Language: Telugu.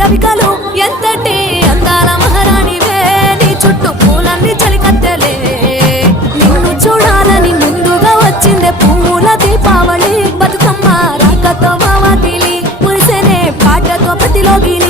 రవికలు ఎంతటి అందాల మహారాణివే నీ చుట్టూ పూలన్నీ చలికత్తెలే నిన్ను చూడాలని ముందుగా వచ్చిందే పూల దీపావళి బతుకమ్మ రాకతో మావాకిలి మురిసెనే పాటతో ప్రతిలోగిని